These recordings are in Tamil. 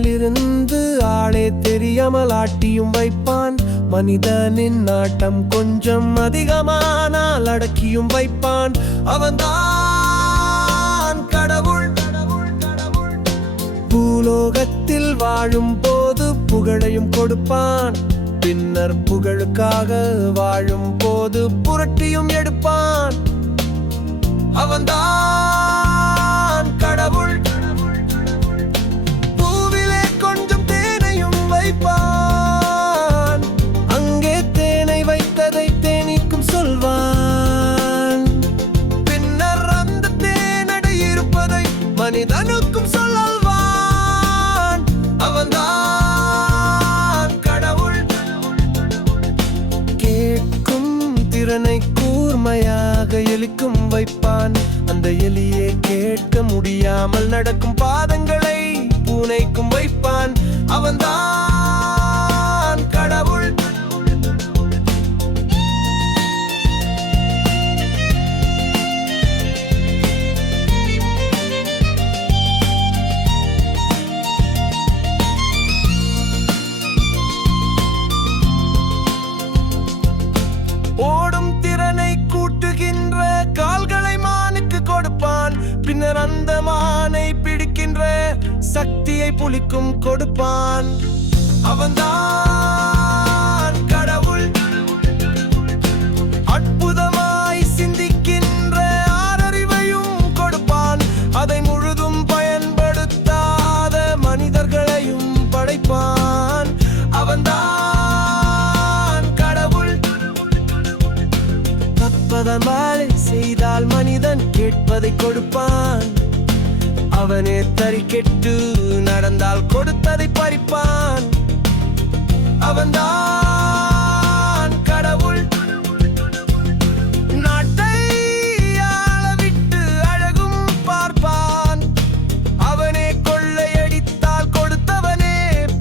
மேலிருந்து ஆளே தெரியாமல் ஆட்டியும் வைப்பான். மனிதனின் நாட்டம் கொஞ்சம் அதிகமானால் அடக்கியும் வைப்பான். அவன்தான் கடவுள். பூலோகத்தில் வாழும் போது புகழையும் கொடுப்பான். பின்னர் புகழுக்காக வாழும் போது புரட்டியும் எடுப்பான். அவன்தான் கடவுள். பூவிலே கொஞ்சம் தேனையும் வைப்பான். அங்கே தேனை வைத்ததை தேனீக்கும் சொல்வான். பின்னர் அந்த தேனடை இருப்பதை மனிதனுக்கும் சொல்வான். அவன்தான் கடவுள். கேட்கும் திறனை கூர்மையாக எலிக்கும் வைப்பான். அந்த எலியே கேட்க முடியாமல் நடக்கும் பாதங்களை பூனைக்கும் வைப்பான். அவன்தான் கடவுள். ஓடும் திறனை கூட்டுகின்ற கால்களை மானுக்கு கொடுப்பான். பின்னர் அந்த மானை பிடிக்கின்ற சக்தியை புலிக்கும் கொடுப்பான். அவன்தான் கடவுள். அற்புதமாய் சிந்திக்கின்ற ஆறறிவையும் கொடுப்பான். அதை முழுதும் பயன்படுத்தாத மனிதர்களையும் படைப்பான். அவன்தான் கடவுள். தப்பதமாய் செய்தால் மனிதன் கேட்பதை கொடுப்பான். அவனே தறிக்கெட்டு நடந்தால் கொடுத்ததை பறிப்பான். அவன்தான் கடவுள். நாட்டை ஆளவிட்டு அழகும் பார்ப்பான். அவனே கொள்ளையடித்தால் கொடுத்தவனே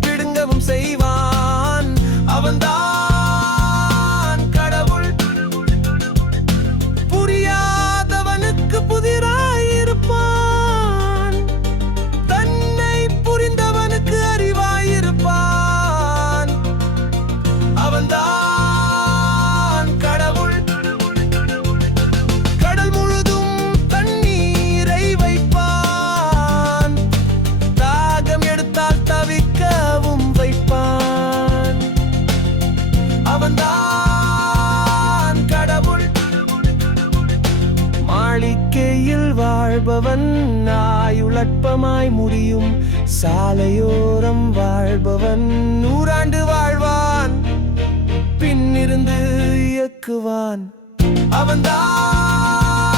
பிடுங்கவும் செய்வான். அவன்தான் கடவுள். புரியாதவனுக்கு புதிராயிருப்பான். தன்னை புரிந்தவனுக்கு அறிவாயிருப்பான். அவன்தான் கடவுள். கடல் முழுதும் தண்ணீரை வைப்பான். தாகம் எடுத்தால் தவிக்கவும் வைப்பான். அவன்தான் கடவுள். மாளிகையில் வாழ்பவன் ஆயுளற்பமாய் முடியும். சாலையோரம் வாழ்பவன் 100 ஆண்டு வாழ்வான். பின்னிருந்து இயக்குவான். அவன்தான்